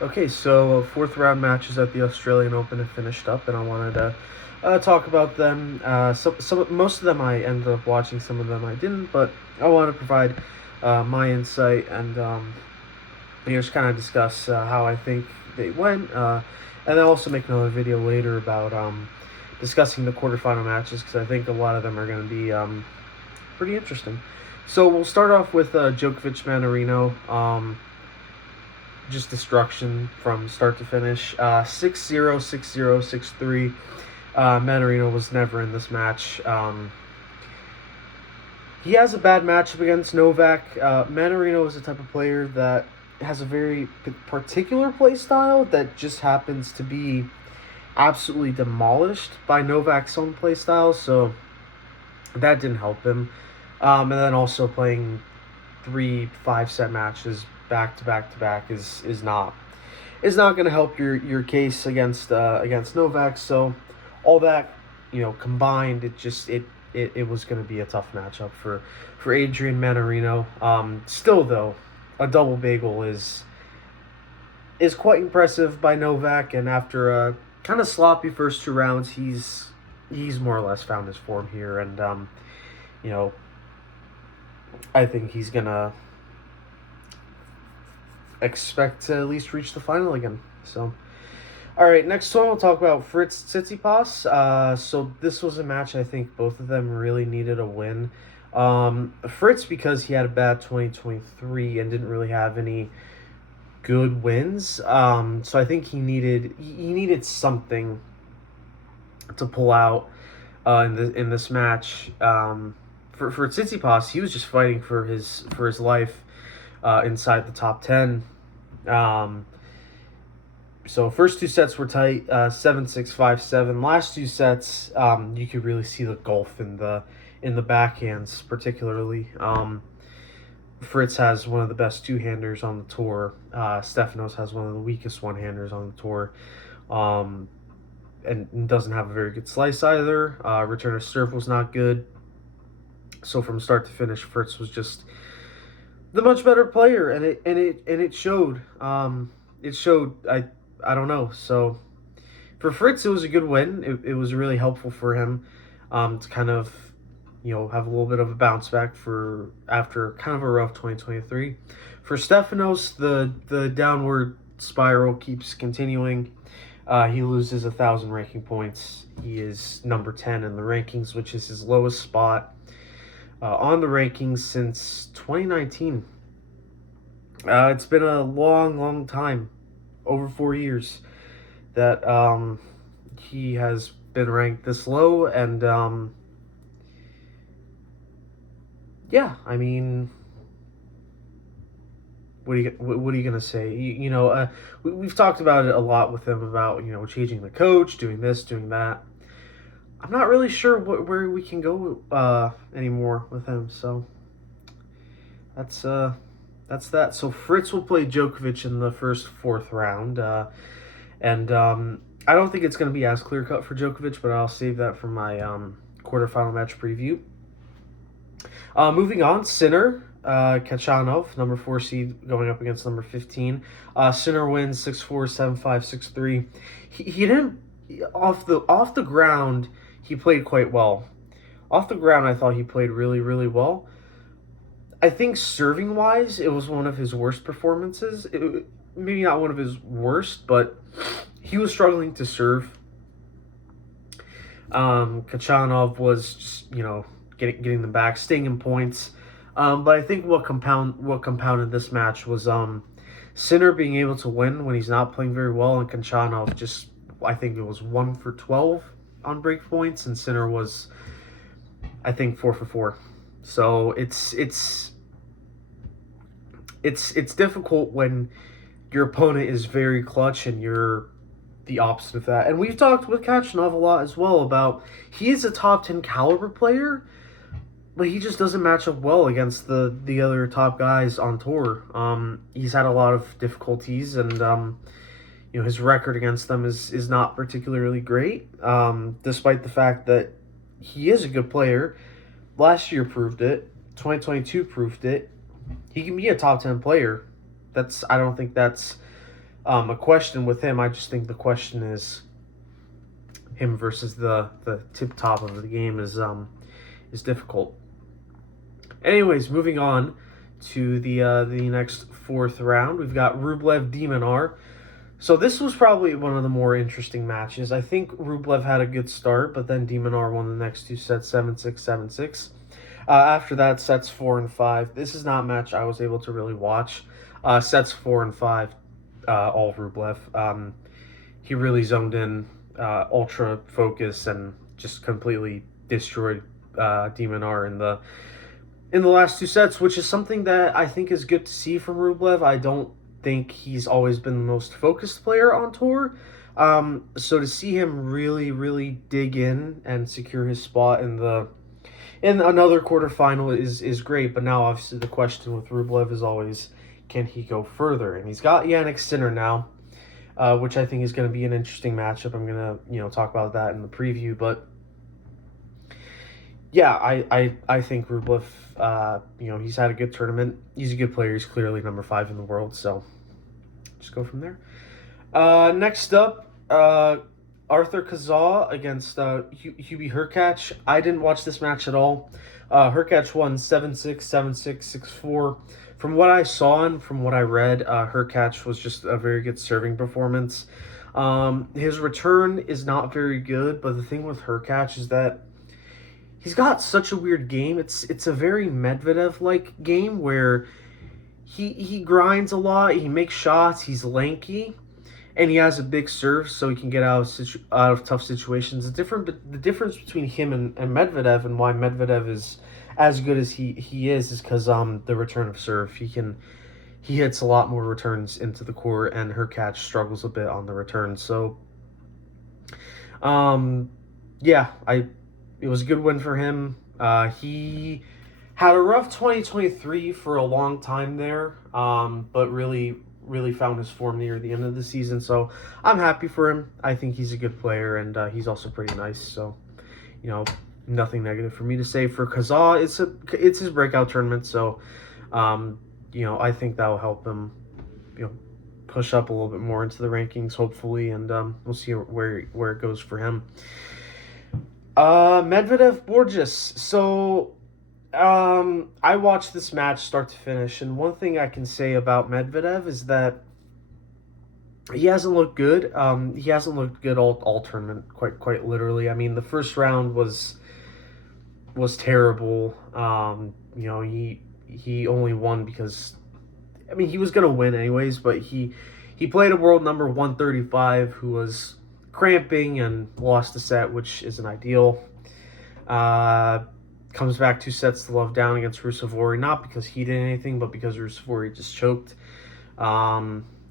Okay, so fourth round matches at the Australian Open have finished up, and I wanted to talk about them. Most of them I ended up watching, some of them I didn't, but I want to provide my insight and just kind of discuss how I think they went, and then also make another video later about discussing the quarterfinal matches because I think a lot of them are going to be pretty interesting. So we'll start off with Djokovic Manarino. Just destruction from start to finish. 6-0, 6-0, 6-3. Manarino was never in this match. He has a bad matchup against Novak. Manarino is the type of player that has a very particular play style that just happens to be absolutely demolished by Novak's own play style, so that didn't help him. And then also playing 3 5 set matches back to back to back is not going to help your case against Novak. So all that combined, it was going to be a tough matchup for Adrian Manarino. Still though, a double bagel is quite impressive by Novak, and after a kind of sloppy first 2 rounds, he's more or less found his form here, and you know I think he's gonna expect to at least reach the final again. So, all right, next one we'll talk about Fritz Tsitsipas. So this was a match I think both of them really needed a win. Fritz because he had a bad 2023 and didn't really have any good wins. So I think he needed something to pull out in this match. For Tsitsipas, he was just fighting for his life inside the top 10. So first 2 sets were tight, 7-6, 5-7. Last 2 sets, you could really see the gulf in the backhands, particularly. Fritz has one of the best two-handers on the tour. Stefanos has one of the weakest one-handers on the tour. And doesn't have a very good slice either. Return of serve was not good. So from start to finish, Fritz was just the much better player, and it showed. It showed. I don't know. So for Fritz, it was a good win. It was really helpful for him to kind of have a little bit of a bounce back for after kind of a rough 2023. For Stefanos, the downward spiral keeps continuing. He loses 1,000 ranking points. He is number 10 in the rankings, which is his lowest spot on the rankings since 2019. It's been a long time, over 4 years, that he has been ranked this low, and yeah, I mean, what are you gonna say? We've talked about it a lot with him about changing the coach, doing this, doing that. I'm not really sure where we can go anymore with him. So that's that. So Fritz will play Djokovic in the fourth round, and I don't think it's going to be as clear cut for Djokovic, but I'll save that for my quarterfinal match preview. Moving on, Sinner. Kachanov, number 4 seed, going up against number 15. Sinner wins 6-4, 7-5, 6-3. He didn't off the ground. He played quite well. Off the ground, I thought he played really well. I think serving wise, it was one of his worst performances. Maybe not one of his worst, but he was struggling to serve. Kachanov was just getting them back, staying in points. But I think what compounded this match was Sinner being able to win when he's not playing very well, and Kachanov just, I think it was 1 for 12 on break points, and Sinner was, I think, 4 for 4. So it's difficult when your opponent is very clutch and you're the opposite of that. And we've talked with Kachanov a lot as well about he is a top 10 caliber player, but he just doesn't match up well against the other top guys on tour. He's had a lot of difficulties, and his record against them is not particularly great, despite the fact that he is a good player. Last year proved it. 2022 proved it. He can be a top 10 player. I don't think that's a question with him. I just think the question is him versus the tip top of the game is difficult. Anyways, moving on to the next fourth round, we've got Rublev Demonar. So this was probably one of the more interesting matches. I think Rublev had a good start, but then Demonar won the next two sets 7-6, 7-6. After that, sets 4 and 5. This is not a match I was able to really watch. Sets 4 and 5, all Rublev. He really zoned in, ultra focus, and just completely destroyed Demonar in the last two sets, which is something that I think is good to see from Rublev. I don't think he's always been the most focused player on tour. So to see him really, really dig in and secure his spot in another quarterfinal is great. But now obviously the question with Rublev is always, can he go further? And he's got Jannik Sinner now, which I think is going to be an interesting matchup. I'm going to talk about that in the preview, but yeah, I think Rublev, he's had a good tournament. He's a good player. He's clearly number 5 in the world, so just go from there. Next up, Arthur Kazal against Hubie Hurkacz. I didn't watch this match at all. Hurkacz won 7-6, 7-6, 6-4. From what I saw and from what I read, Hurkacz was just a very good serving performance. His return is not very good, but the thing with Hurkacz is that he's got such a weird game. It's a very Medvedev-like game where he grinds a lot, he makes shots, he's lanky, and he has a big serve, so he can get out of tough situations. The difference between him and Medvedev, and why Medvedev is as good as he is because the return of serve. He hits a lot more returns into the court, and Hurkacz struggles a bit on the return. So, it was a good win for him. He had a rough 2023 for a long time there, but really found his form near the end of the season. So I'm happy for him. I think he's a good player, and he's also pretty nice. So, nothing negative for me to say for Kazal. It's his breakout tournament. So, I think that will help him, push up a little bit more into the rankings, hopefully, and we'll see where it goes for him. Medvedev Borges. So, I watched this match start to finish, and one thing I can say about Medvedev is that he hasn't looked good. He hasn't looked good all tournament, quite literally. I mean, the first round was terrible. He only won because, he was gonna win anyways, but he played a world number 135 who was cramping and lost the set, which isn't ideal. Comes back 2 sets to love down against Ruusuvuori, not because he did anything, but because Ruusuvuori just choked.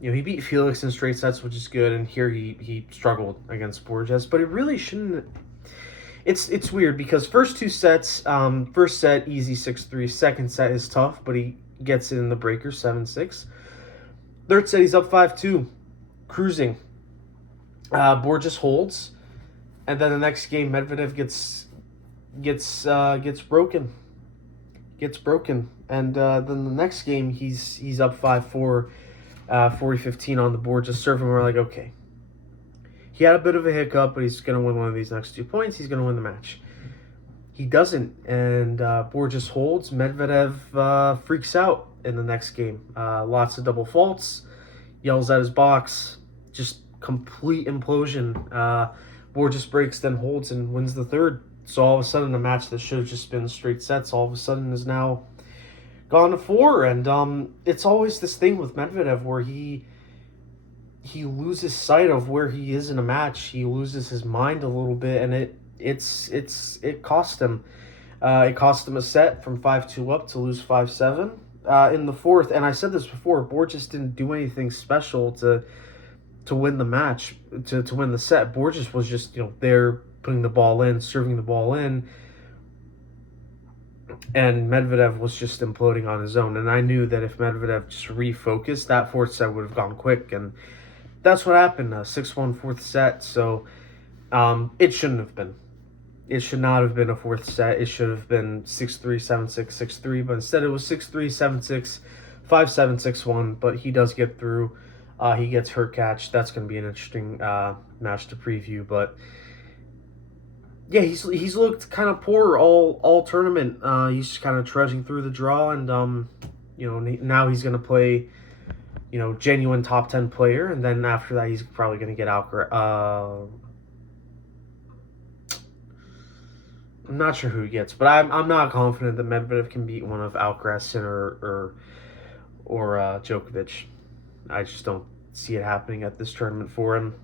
He beat Felix in straight sets, which is good, and here he struggled against Borges, but it really shouldn't. It's weird because first 2 sets, first set easy 6-3, second set is tough, but he gets it in the breaker 7-6. Third set he's up 5-2, cruising. Borges holds, and then the next game Medvedev gets broken, and then the next game he's up 5-4, 40-15 on the board, just serving. We're like, okay, he had a bit of a hiccup, but he's gonna win one of these next 2 points. He's gonna win the match. He doesn't, and Borges holds. Medvedev freaks out in the next game. Lots of double faults, yells at his box, just complete implosion. Borges breaks, then holds, and wins the third. So all of a sudden, the match that should have just been straight sets, all of a sudden is now gone to 4. And it's always this thing with Medvedev where he loses sight of where he is in a match. He loses his mind a little bit, and it cost him. It cost him a set from 5-2 up to lose 5-7 in the fourth. And I said this before, Borges didn't do anything special to win the match, to win the set. Borges was just, there putting the ball in, serving the ball in, and Medvedev was just imploding on his own. And I knew that if Medvedev just refocused, that fourth set would have gone quick, and that's what happened. 6-1 fourth set. So it shouldn't have been. It should not have been a fourth set. It should have been 6-3, 7-6, 6-3, but instead it was 6-3, 7-6, 5-7, 6-1. But he does get through. He gets Hurkacz. That's going to be an interesting match to preview. But yeah, he's looked kind of poor all tournament. He's just kind of trudging through the draw, and now he's going to play genuine top 10 player, and then after that he's probably going to get Alcaraz. I'm not sure who he gets, but I'm not confident that Medvedev can beat one of Alcaraz or Djokovic. I just don't see it happening at this tournament for him.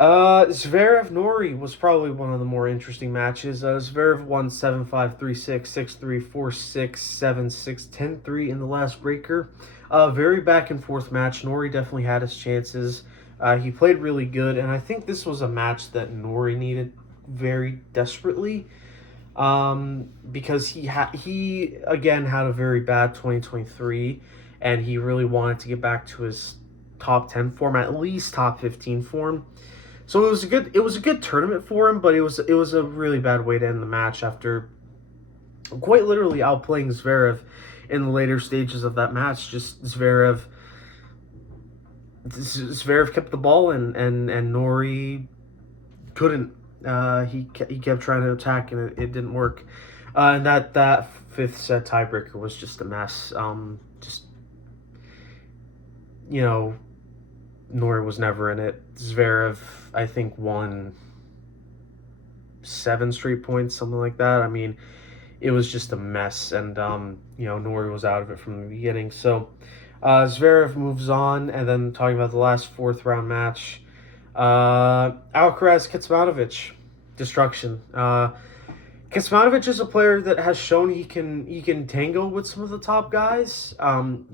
Zverev Nori was probably one of the more interesting matches. Zverev won 7-5, 3-6, 6-3, 4-6, 7-6, 10-3 in the last breaker. Very back and forth match. Nori definitely had his chances. He played really good, and I think this was a match that Nori needed very desperately, because he again had a very bad 2023, and he really wanted to get back to his top 10 form, at least top 15 form. So it was a good tournament for him, but it was a really bad way to end the match after quite literally outplaying Zverev in the later stages of that match. Just Zverev kept the ball, and Nori couldn't. He kept trying to attack, and it didn't work. And that fifth set tiebreaker was just a mess. Just Nori was never in it. Zverev, I think, won 7 straight points, something like that. I mean, it was just a mess, and Nori was out of it from the beginning. So Zverev moves on, and then talking about the last fourth round match, Alcaraz Kecmanovic, destruction. Kecmanovic is a player that has shown he can tango with some of the top guys.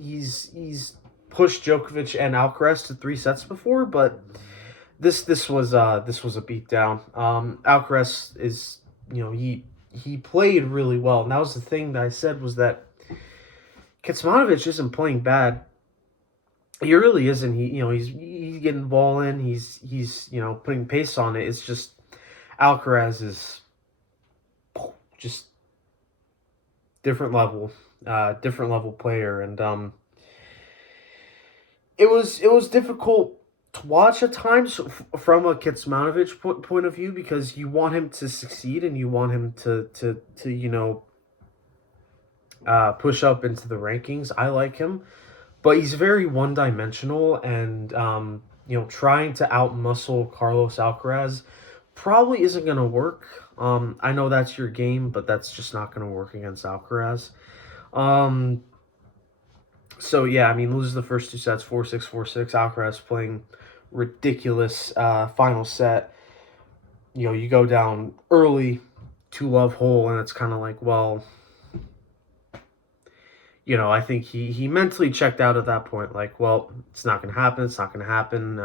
He's pushed Djokovic and Alcaraz to 3 sets before, but this was a beatdown. Alcaraz is he played really well, and that was the thing that I said, was that Kecmanovic isn't playing bad. He really isn't. He's getting the ball in. He's putting pace on it. It's just Alcaraz is just different level player, and it was difficult to watch at times from a Kecmanovic point of view, because you want him to succeed, and you want him to push up into the rankings. I like him, but he's very one-dimensional, and trying to outmuscle Carlos Alcaraz probably isn't going to work. I know that's your game, but that's just not going to work against Alcaraz. So yeah, I mean, loses the first 2 sets, 4-6, 4-6. Alcaraz playing ridiculous final set. You go down early, 2-love hole, and it's kind of like, well, I think he mentally checked out at that point. Like, well, it's not going to happen. It's not going to happen.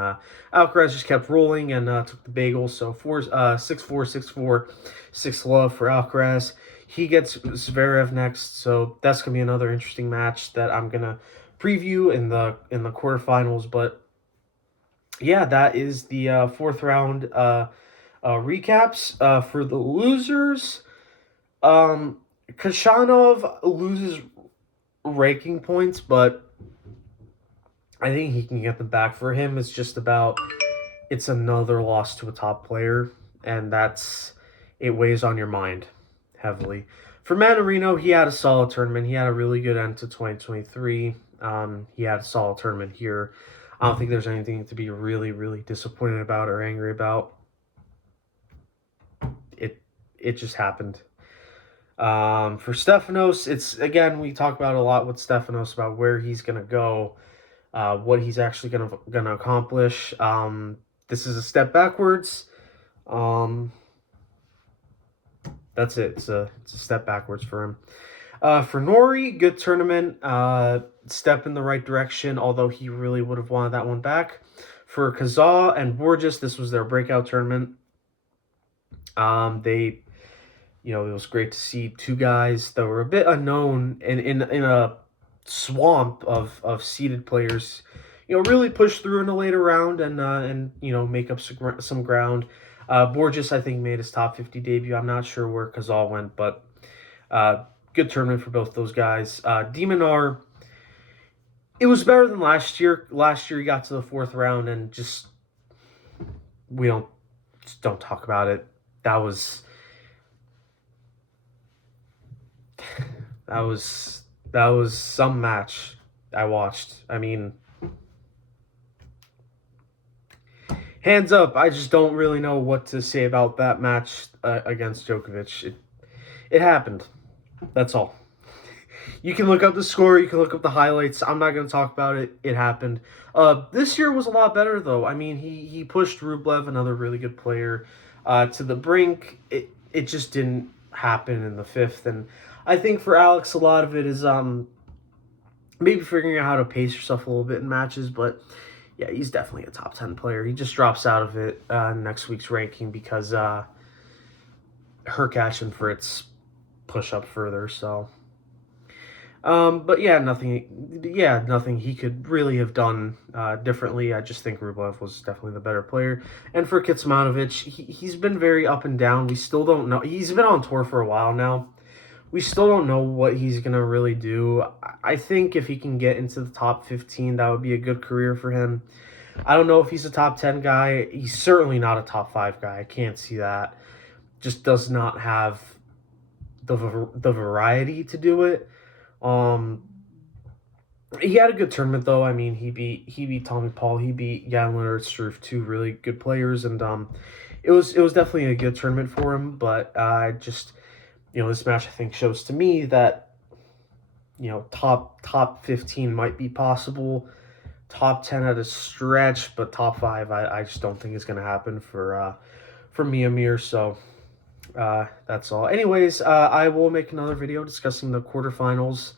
Alcaraz just kept rolling and took the bagel. So 6-4, 6-4, 6-love for Alcaraz. He gets Zverev next, so that's going to be another interesting match that I'm going to preview in the quarterfinals. But yeah, that is the fourth round recaps. For the losers, Khachanov loses ranking points, but I think he can get them back. For him, it's another loss to a top player, and it weighs on your mind heavily. For Mannarino, he had a solid tournament. He had a really good end to 2023. He had a solid tournament here. I don't think there's anything to be really, really disappointed about or angry about. It just happened. For Stefanos, it's, again, we talk about a lot with Stefanos about where he's going to go, what he's actually going to accomplish. This is a step backwards. That's it. It's a step backwards for him. For Nori, good tournament. Step in the right direction, although he really would have wanted that one back. For Kazaa and Borges, this was their breakout tournament. It was great to see 2 guys that were a bit unknown in a swamp of seeded players, really push through in a later round and make up some ground. Borges, I think, made his top 50 debut. I'm not sure where Kazal went, but good tournament for both those guys. De Minaur, it was better than last year. Last year he got to the fourth round and we don't talk about it. That was that was that was some match I watched. I mean, hands up, I just don't really know what to say about that match against Djokovic. It happened. That's all. You can look up the score. You can look up the highlights. I'm not going to talk about it. It happened. This year was a lot better, though. I mean, he pushed Rublev, another really good player, to the brink. It just didn't happen in the fifth. And I think for Alex, a lot of it is maybe figuring out how to pace yourself a little bit in matches. But yeah, he's definitely a top 10 player. He just drops out of it next week's ranking because Hurkacz and Fritz push up further. So. But yeah, nothing he could really have done differently. I just think Rublev was definitely the better player. And for Kecmanovic, he's been very up and down. We still don't know. He's been on tour for a while now. We still don't know what he's going to really do. I think if he can get into the top 15, that would be a good career for him. I don't know if he's a top 10 guy. He's certainly not a top 5 guy. I can't see that. Just does not have the variety to do it. He had a good tournament though. I mean, he beat Tommy Paul, he beat Jan Lennart Struff, two really good players, and it was definitely a good tournament for him. But just this match I think shows to me that top 15 might be possible, top 10 at a stretch, but top 5 I just don't think is going to happen for Miomir. So. That's all. Anyways, I will make another video discussing the quarterfinals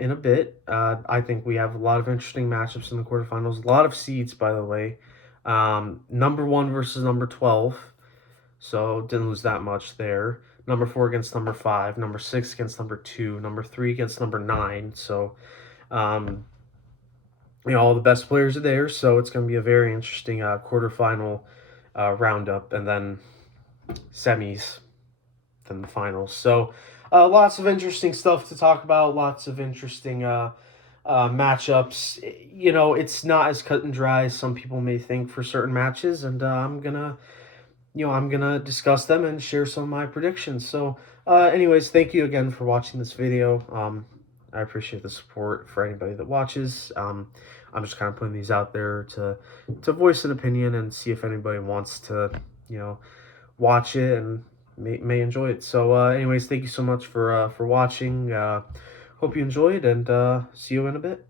in a bit. I think we have a lot of interesting matchups in the quarterfinals. A lot of seeds, by the way. Number 1 versus number 12. So didn't lose that much there. Number 4 against number 5. Number 6 against number 2. Number 3 against number 9. So, all the best players are there. So it's going to be a very interesting quarterfinal roundup. And then semis, then the finals. So lots of interesting stuff to talk about, lots of interesting matchups. It's not as cut and dry as some people may think for certain matches, and I'm gonna discuss them and share some of my predictions. So anyways, thank you again for watching this video. I appreciate the support for anybody that watches. I'm just kind of putting these out there to voice an opinion and see if anybody wants to watch it and may enjoy it. So anyways, thank you so much for watching. Hope you enjoyed, and see you in a bit.